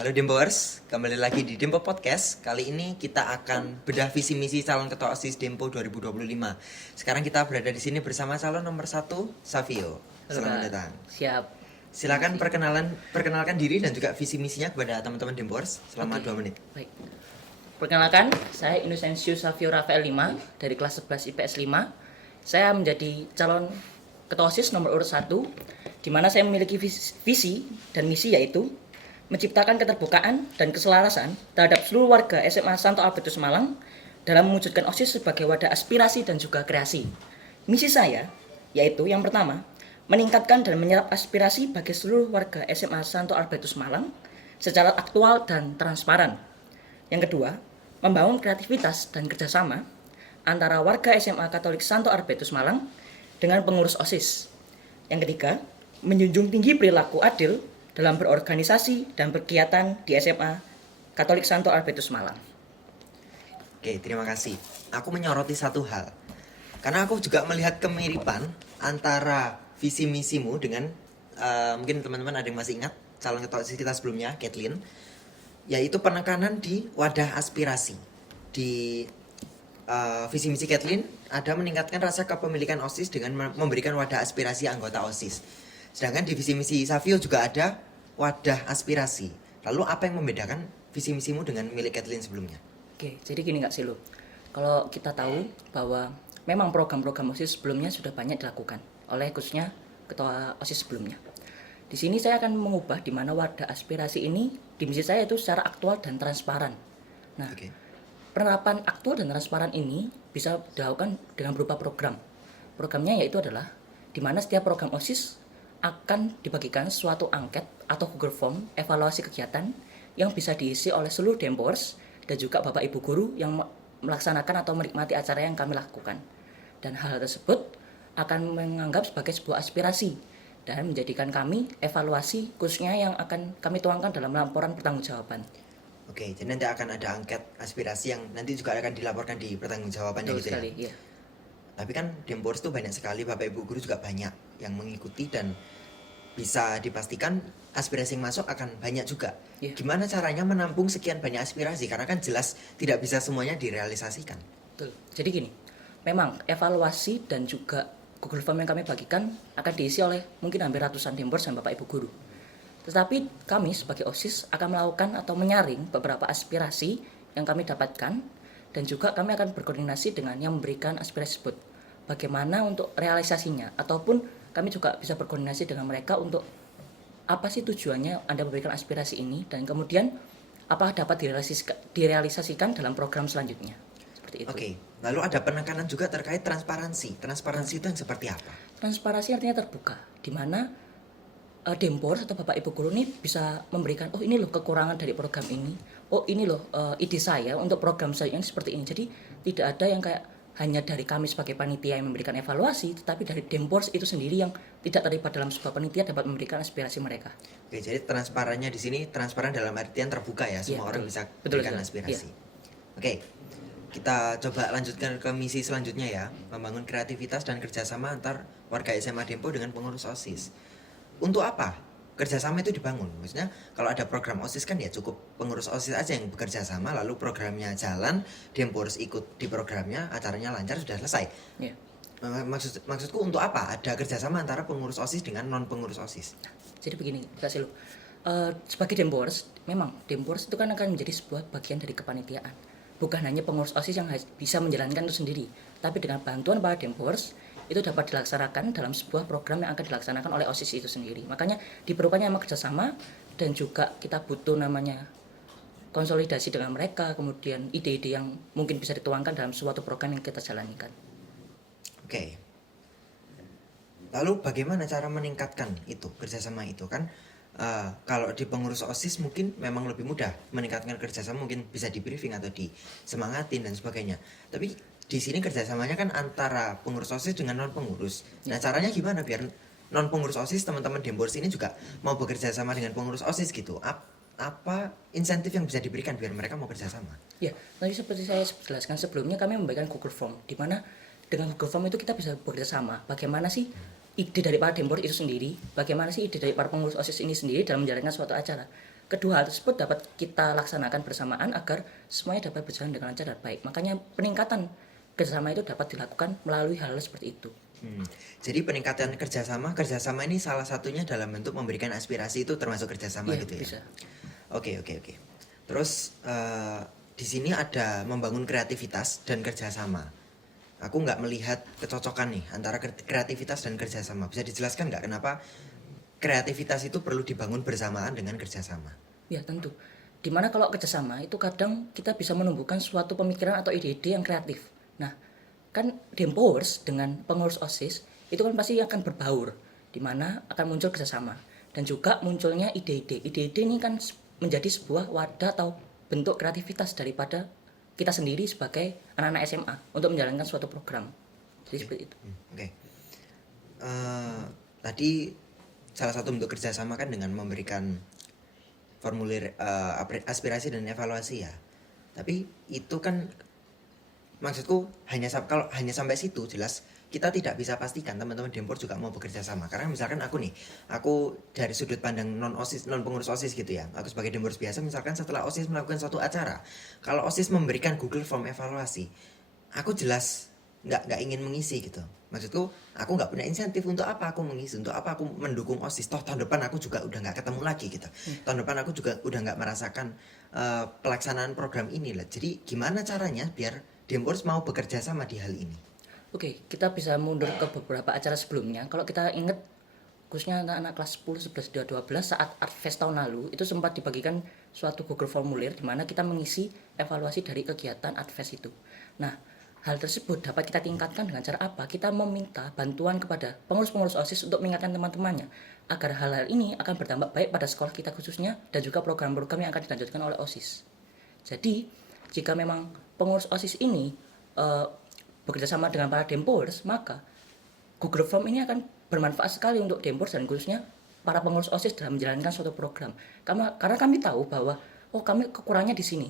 Halo Dempoers, kembali lagi di Dempo Podcast. Kali ini kita akan bedah visi misi calon ketua OSIS Dempo 2025. Sekarang kita berada di sini bersama calon nomor 1, Savio. Selamat datang. Siap. Silakan perkenalkan diri dan juga visi misinya kepada teman-teman Dempoers selama 2 menit. Baik. Perkenalkan, saya Innocensius Savio Rafael 5 dari kelas 11 IPS 5. Saya menjadi calon ketua OSIS nomor urut 1, di mana saya memiliki visi dan misi yaitu menciptakan keterbukaan dan keselarasan terhadap seluruh warga SMA Santo Albertus Malang dalam mewujudkan OSIS sebagai wadah aspirasi dan juga kreasi. Misi saya yaitu yang pertama, meningkatkan dan menyerap aspirasi bagi seluruh warga SMA Santo Albertus Malang secara aktual dan transparan. Yang kedua, membangun kreativitas dan kerjasama antara warga SMA Katolik Santo Albertus Malang dengan pengurus OSIS. Yang ketiga, menjunjung tinggi perilaku adil dalam berorganisasi dan berkegiatan di SMA Katolik Santo Albertus Malang. Oke, terima kasih. Aku menyoroti satu hal. Karena aku juga melihat kemiripan antara visi misimu dengan mungkin teman-teman ada yang masih ingat calon ketua OSIS kita sebelumnya, Kathleen, yaitu penekanan di wadah aspirasi. Di visi misi Kathleen ada meningkatkan rasa kepemilikan OSIS dengan memberikan wadah aspirasi anggota OSIS. Sedangkan di visi misi Savio juga ada wadah aspirasi. Lalu apa yang membedakan visi misimu dengan milik Kathleen sebelumnya? Oke, jadi gini Kak Silu. Kalau kita tahu bahwa memang program-program OSIS sebelumnya sudah banyak dilakukan oleh khususnya ketua OSIS sebelumnya. Di sini saya akan mengubah di mana wadah aspirasi ini di misi saya itu secara aktual dan transparan. Nah, penerapan aktual dan transparan ini bisa dilakukan dengan berupa program. Programnya yaitu adalah di mana setiap program OSIS akan dibagikan suatu angket atau Google Form evaluasi kegiatan yang bisa diisi oleh seluruh Dempoers dan juga Bapak Ibu Guru yang melaksanakan atau menikmati acara yang kami lakukan. Dan hal tersebut akan menganggap sebagai sebuah aspirasi dan menjadikan kami evaluasi khususnya yang akan kami tuangkan dalam laporan pertanggungjawaban. Oke, jadi nanti akan ada angket aspirasi yang nanti juga akan dilaporkan di pertanggungjawabannya Betul gitu sekali, ya. iya. Tapi kan Dempoers itu banyak sekali, Bapak Ibu Guru juga banyak yang mengikuti dan bisa dipastikan aspirasi yang masuk akan banyak juga. Yeah. Gimana caranya menampung sekian banyak aspirasi? Karena kan jelas tidak bisa semuanya direalisasikan. Betul. Jadi gini, memang evaluasi dan juga Google Form yang kami bagikan akan diisi oleh mungkin hampir ratusan Dempoers dan Bapak Ibu Guru. Tetapi kami sebagai OSIS akan melakukan atau menyaring beberapa aspirasi yang kami dapatkan dan juga kami akan berkoordinasi dengan yang memberikan aspirasi tersebut. Bagaimana untuk realisasinya ataupun kami juga bisa berkoordinasi dengan mereka untuk apa sih tujuannya Anda memberikan aspirasi ini dan kemudian apa dapat direalisasikan dalam program selanjutnya. Seperti itu. Oke, lalu ada penekanan juga terkait transparansi. Transparansi itu yang seperti apa? Transparansi artinya terbuka, di mana Dempoers atau Bapak Ibu Guru ini bisa memberikan, oh ini loh kekurangan dari program ini, oh ini loh ide saya untuk program saya yang seperti ini. Jadi tidak ada yang kayak hanya dari kami sebagai panitia yang memberikan evaluasi, tetapi dari Dempoers itu sendiri yang tidak terlibat dalam sebuah panitia dapat memberikan aspirasi mereka. Oke, jadi transparannya di sini transparan dalam artian terbuka ya, semua orang bisa berikan aspirasi. Oke, kita coba lanjutkan ke misi selanjutnya ya, membangun kreativitas dan kerjasama antar warga SMA Dempo dengan pengurus OSIS. Untuk apa kerjasama itu dibangun? Maksudnya kalau ada program OSIS kan ya cukup pengurus OSIS aja yang bekerja sama, lalu programnya jalan, Dempoers ikut di programnya, acaranya lancar, sudah selesai. Yeah. Maksudku untuk apa ada kerjasama antara pengurus OSIS dengan non pengurus OSIS? Jadi begini, Kak Silu, sebagai Dempoers, memang Dempoers itu kan akan menjadi sebuah bagian dari kepanitiaan. Bukan hanya pengurus OSIS yang bisa menjalankan itu sendiri, tapi dengan bantuan para Dempoers itu dapat dilaksanakan dalam sebuah program yang akan dilaksanakan oleh OSIS itu sendiri. Makanya diperlukannya sama kerjasama dan juga kita butuh namanya konsolidasi dengan mereka, kemudian ide-ide yang mungkin bisa dituangkan dalam suatu program yang kita jalankan. Oke. Lalu bagaimana cara meningkatkan itu kerjasama itu kan? Kalau di pengurus OSIS mungkin memang lebih mudah meningkatkan kerjasama, mungkin bisa di briefing atau disemangatin dan sebagainya. Tapi di sini kerjasamanya kan antara pengurus OSIS dengan non pengurus. Nah caranya gimana biar non pengurus OSIS teman-teman Dempoers ini juga mau bekerja sama dengan pengurus OSIS gitu? Apa insentif yang bisa diberikan biar mereka mau kerjasama? Ya, tadi seperti saya jelaskan sebelumnya kami memberikan Google Form, di mana dengan Google Form itu kita bisa bekerja sama. Bagaimana sih ide dari para Dempoers itu sendiri? Bagaimana sih ide dari para pengurus OSIS ini sendiri dalam menjalankan suatu acara? kedua hal tersebut dapat kita laksanakan bersamaan agar semuanya dapat berjalan dengan lancar dan baik. Makanya peningkatan kerjasama itu dapat dilakukan melalui hal seperti itu. Jadi peningkatan kerjasama ini salah satunya dalam bentuk memberikan aspirasi, itu termasuk kerjasama Iya, gitu ya. bisa. Oke. Terus di sini ada membangun kreativitas dan kerjasama. Aku nggak melihat kecocokan nih antara kreativitas dan kerjasama. Bisa dijelaskan nggak kenapa kreativitas itu perlu dibangun bersamaan dengan kerjasama? Ya tentu. Dimana kalau kerjasama itu kadang kita bisa menumbuhkan suatu pemikiran atau ide-ide yang kreatif. Nah, kan Dempowers dengan pengurus OSIS itu kan pasti akan berbaur, dimana akan muncul kerjasama dan juga munculnya ide-ide. Ide-ide ini kan menjadi sebuah wadah atau bentuk kreativitas daripada kita sendiri sebagai anak-anak SMA untuk menjalankan suatu program. Jadi seperti itu. Oke. Tadi salah satu bentuk kerjasama kan dengan memberikan formulir aspirasi dan evaluasi ya. Tapi itu kan maksudku kalau hanya sampai situ jelas kita tidak bisa pastikan teman-teman Dempor juga mau bekerja sama. Karena misalkan aku dari sudut pandang non pengurus OSIS gitu ya. Aku sebagai Dempor biasa, misalkan setelah OSIS melakukan suatu acara, kalau OSIS memberikan Google Form evaluasi, aku jelas nggak ingin mengisi gitu. Maksudku aku nggak punya insentif untuk apa aku mengisi, untuk apa aku mendukung OSIS. Toh tahun depan aku juga udah nggak ketemu lagi gitu. Tahun depan aku juga udah nggak merasakan pelaksanaan program ini lah. Jadi gimana caranya biar Dempors mau bekerja sama di hal ini? Oke, kita bisa mundur ke beberapa acara sebelumnya. Kalau kita ingat, khususnya anak-anak kelas 10, 11, 12 saat Artfest tahun lalu, itu sempat dibagikan suatu Google Formulir di mana kita mengisi evaluasi dari kegiatan Artfest itu. Nah, hal tersebut dapat kita tingkatkan dengan cara apa? Kita meminta bantuan kepada pengurus-pengurus OSIS untuk mengingatkan teman-temannya agar hal-hal ini akan berdampak baik pada sekolah kita khususnya dan juga program-program yang akan dilanjutkan oleh OSIS. Jadi, jika memang pengurus OSIS ini bekerja sama dengan para Dempors, maka Google Form ini akan bermanfaat sekali untuk Dempors dan khususnya para pengurus OSIS dalam menjalankan suatu program. Karena kami tahu bahwa kami kekurangannya di sini.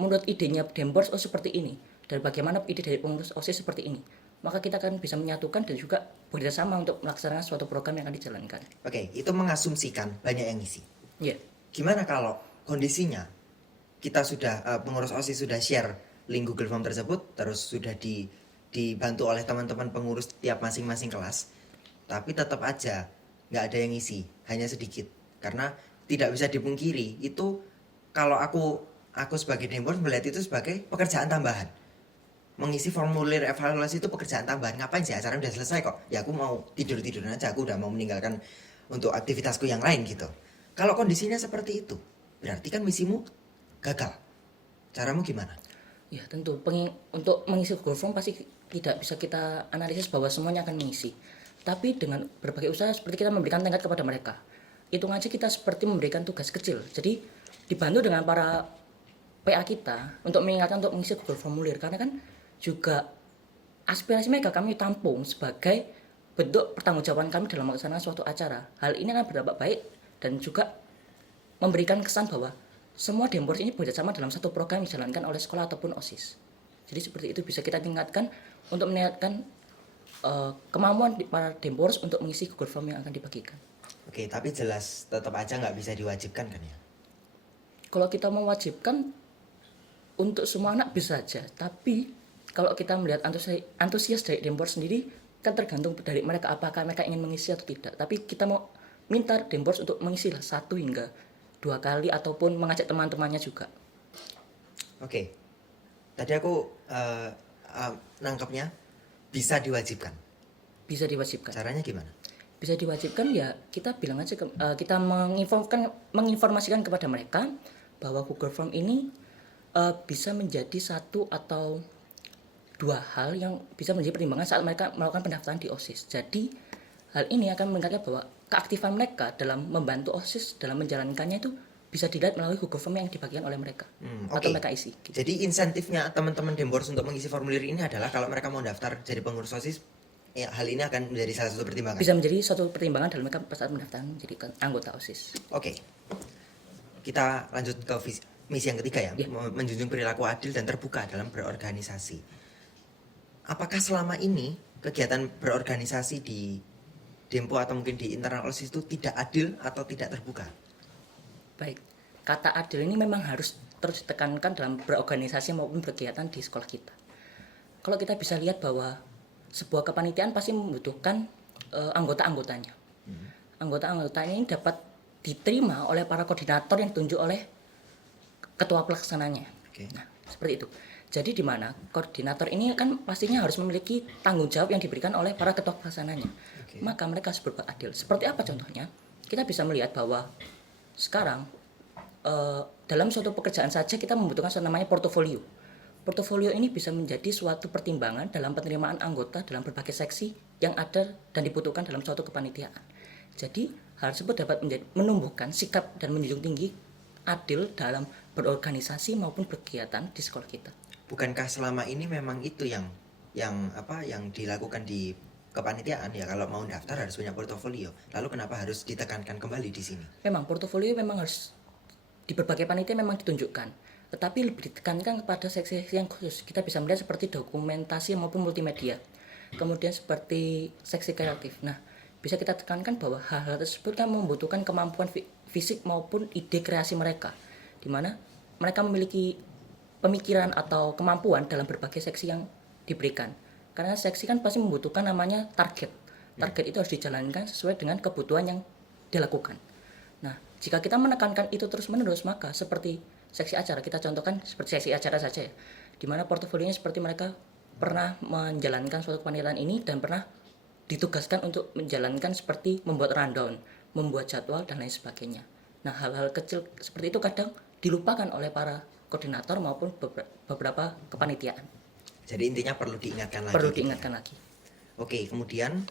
Menurut idenya Dempors seperti ini, dan bagaimana ide dari pengurus OSIS seperti ini. Maka kita akan bisa menyatukan dan juga bekerja sama untuk melaksanakan suatu program yang akan dijalankan. Oke, itu mengasumsikan banyak yang ngisi. Iya. Gimana kalau kondisinya kita sudah pengurus OSIS sudah share link Google Form tersebut, terus sudah dibantu oleh teman-teman pengurus tiap masing-masing kelas, tapi tetap aja nggak ada yang ngisi, hanya sedikit. Karena tidak bisa dipungkiri itu, kalau aku sebagai Dempor melihat itu sebagai pekerjaan tambahan. Mengisi formulir evaluasi itu pekerjaan tambahan. Ngapain sih, acara udah selesai kok, ya aku mau tidur-tiduran aja, aku udah mau meninggalkan untuk aktivitasku yang lain gitu. Kalau kondisinya seperti itu, berarti kan misimu gagal. Caramu gimana? Ya tentu, untuk mengisi Google Form pasti tidak bisa kita analisis bahwa semuanya akan mengisi. Tapi dengan berbagai usaha seperti kita memberikan tenggat kepada mereka. Hitung aja kita seperti memberikan tugas kecil. Jadi dibantu dengan para PA kita untuk mengingatkan untuk mengisi Google Formulir. Karena kan juga aspirasi mereka kami tampung sebagai bentuk pertanggungjawaban kami dalam melaksanakan suatu acara. Hal ini akan berdampak baik dan juga memberikan kesan bahwa semua Dempors ini bekerjasama dalam satu program yang dijalankan oleh sekolah ataupun OSIS. Jadi seperti itu bisa kita tingkatkan untuk meningkatkan kemampuan para Dempors untuk mengisi Google Form yang akan dibagikan. Oke, tapi jelas tetap aja nggak bisa diwajibkan kan ya? Kalau kita mewajibkan untuk semua anak bisa saja, tapi kalau kita melihat antusias dari Dempors sendiri kan tergantung dari mereka apakah mereka ingin mengisi atau tidak. Tapi kita mau minta Dempors untuk mengisi 1 hingga 2 kali ataupun mengajak teman-temannya juga. Oke, tadi aku nangkepnya bisa diwajibkan. Bisa diwajibkan. Caranya gimana? Bisa diwajibkan ya kita bilang aja kita menginformasikan kepada mereka bahwa Google Form ini bisa menjadi 1 atau 2 hal yang bisa menjadi pertimbangan saat mereka melakukan pendaftaran di OSIS. Jadi hal ini akan meningkatkan bahwa keaktifan mereka dalam membantu OSIS dalam menjalankannya itu bisa dilihat melalui Google Form yang dibagikan oleh mereka atau mereka isi. Gitu. Jadi insentifnya teman-teman Dempors untuk mengisi formulir ini adalah kalau mereka mau daftar jadi pengurus OSIS, ya, hal ini akan menjadi salah satu pertimbangan. Bisa menjadi suatu pertimbangan dalam mereka saat mendaftar menjadi anggota OSIS. Oke, kita lanjut ke misi yang ketiga ya, menjunjung perilaku adil dan terbuka dalam berorganisasi. Apakah selama ini kegiatan berorganisasi di Dempo atau mungkin di internal OSIS itu tidak adil atau tidak terbuka? Baik, kata adil ini memang harus terus ditekankan dalam berorganisasi maupun berkegiatan di sekolah kita. Kalau kita bisa lihat bahwa sebuah kepanitiaan pasti membutuhkan anggota-anggotanya. Anggota-anggotanya ini dapat diterima oleh para koordinator yang ditunjuk oleh ketua pelaksananya. Oke. Nah, seperti itu. Jadi di mana koordinator ini kan pastinya harus memiliki tanggung jawab yang diberikan oleh para ketua pelaksananya. Oke. Maka mereka harus berbuat adil. Seperti apa contohnya? Kita bisa melihat bahwa sekarang dalam suatu pekerjaan saja kita membutuhkan yang namanya portofolio. Portofolio ini bisa menjadi suatu pertimbangan dalam penerimaan anggota dalam berbagai seksi yang ada dan dibutuhkan dalam suatu kepanitiaan. Jadi hal tersebut dapat menumbuhkan sikap dan menjunjung tinggi adil dalam berorganisasi maupun berkegiatan di sekolah kita. Bukankah selama ini memang itu yang dilakukan di kepanitiaan ya, kalau mau daftar harus punya portofolio. Lalu kenapa harus ditekankan kembali di sini? Memang portofolio memang harus di berbagai panitia memang ditunjukkan, tetapi lebih ditekankan kepada seksi-seksi yang khusus. Kita bisa melihat seperti dokumentasi maupun multimedia, kemudian seperti seksi kreatif. Nah, bisa kita tekankan bahwa hal-hal tersebut kan membutuhkan kemampuan fisik maupun ide kreasi mereka, di mana mereka memiliki pemikiran atau kemampuan dalam berbagai seksi yang diberikan. Karena seksi kan pasti membutuhkan namanya target. Target itu harus dijalankan sesuai dengan kebutuhan yang dilakukan. Nah, jika kita menekankan itu terus-menerus, maka seperti seksi acara, kita contohkan seperti seksi acara saja ya, di mana portofolionya seperti mereka pernah menjalankan suatu kepanitiaan ini dan pernah ditugaskan untuk menjalankan seperti membuat rundown, membuat jadwal, dan lain sebagainya. Nah, hal-hal kecil seperti itu kadang dilupakan oleh para koordinator maupun beberapa kepanitiaan. Jadi intinya perlu diingatkan lagi. Perlu diingatkan lagi. Oke, kemudian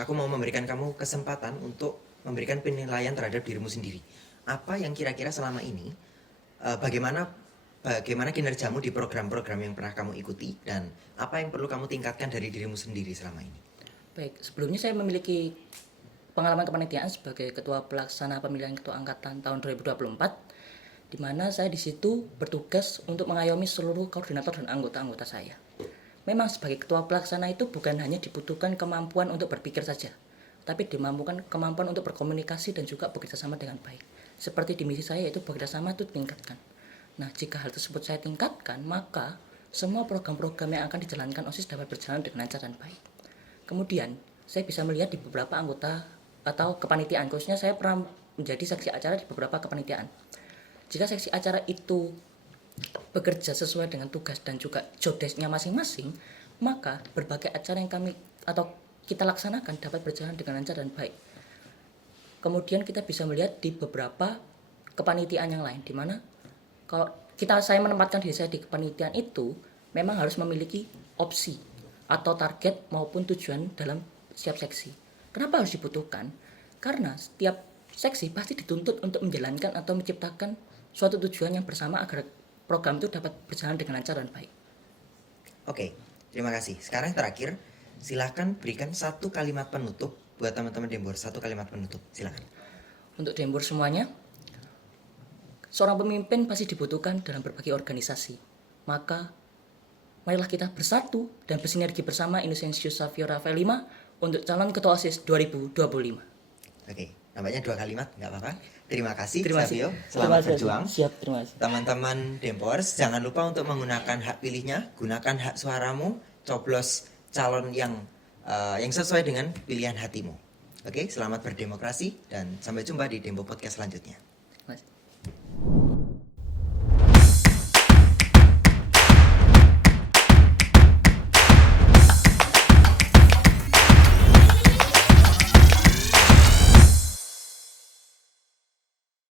aku mau memberikan kamu kesempatan untuk memberikan penilaian terhadap dirimu sendiri. Apa yang kira-kira selama ini, bagaimana kinerjamu di program-program yang pernah kamu ikuti, dan apa yang perlu kamu tingkatkan dari dirimu sendiri selama ini? Baik, sebelumnya saya memiliki pengalaman kepanitiaan sebagai ketua pelaksana pemilihan ketua angkatan tahun 2024, di mana saya di situ bertugas untuk mengayomi seluruh koordinator dan anggota-anggota saya. Memang sebagai ketua pelaksana itu bukan hanya dibutuhkan kemampuan untuk berpikir saja, tapi dimampukan kemampuan untuk berkomunikasi dan juga bekerja sama dengan baik. Seperti di misi saya yaitu bekerja sama itu ditingkatkan. Nah, jika hal tersebut saya tingkatkan, maka semua program-program yang akan dijalankan OSIS dapat berjalan dengan lancar dan baik. Kemudian, saya bisa melihat di beberapa anggota atau kepanitiaan, khususnya saya pernah menjadi seksi acara di beberapa kepanitiaan. Jika seksi acara itu bekerja sesuai dengan tugas dan juga job desk-nya masing-masing, maka berbagai acara yang kami atau kita laksanakan dapat berjalan dengan lancar dan baik. Kemudian kita bisa melihat di beberapa kepanitiaan yang lain, di mana kalau saya menempatkan diri saya di kepanitiaan itu memang harus memiliki opsi atau target maupun tujuan dalam setiap seksi. Kenapa harus dibutuhkan? Karena setiap seksi pasti dituntut untuk menjalankan atau menciptakan suatu tujuan yang bersama agar program itu dapat berjalan dengan lancar dan baik. Oke, terima kasih. Sekarang terakhir, silakan berikan satu kalimat penutup buat teman-teman Dembor. Satu kalimat penutup, silakan. Untuk Dembor semuanya, seorang pemimpin pasti dibutuhkan dalam berbagai organisasi. Maka, marilah kita bersatu dan bersinergi bersama Innocentius Savio Rafael 5 untuk calon ketua OSIS 2025. Oke, nampaknya 2 kalimat, nggak apa-apa. Terima kasih, Terima Savio. kasih. Selamat Terima kasih. berjuang. Siap, terima kasih. Teman-teman Dempors, jangan lupa untuk menggunakan hak pilihnya, gunakan hak suaramu, coblos calon yang sesuai dengan pilihan hatimu. Oke, selamat berdemokrasi dan sampai jumpa di Dembo Podcast selanjutnya. Terima kasih.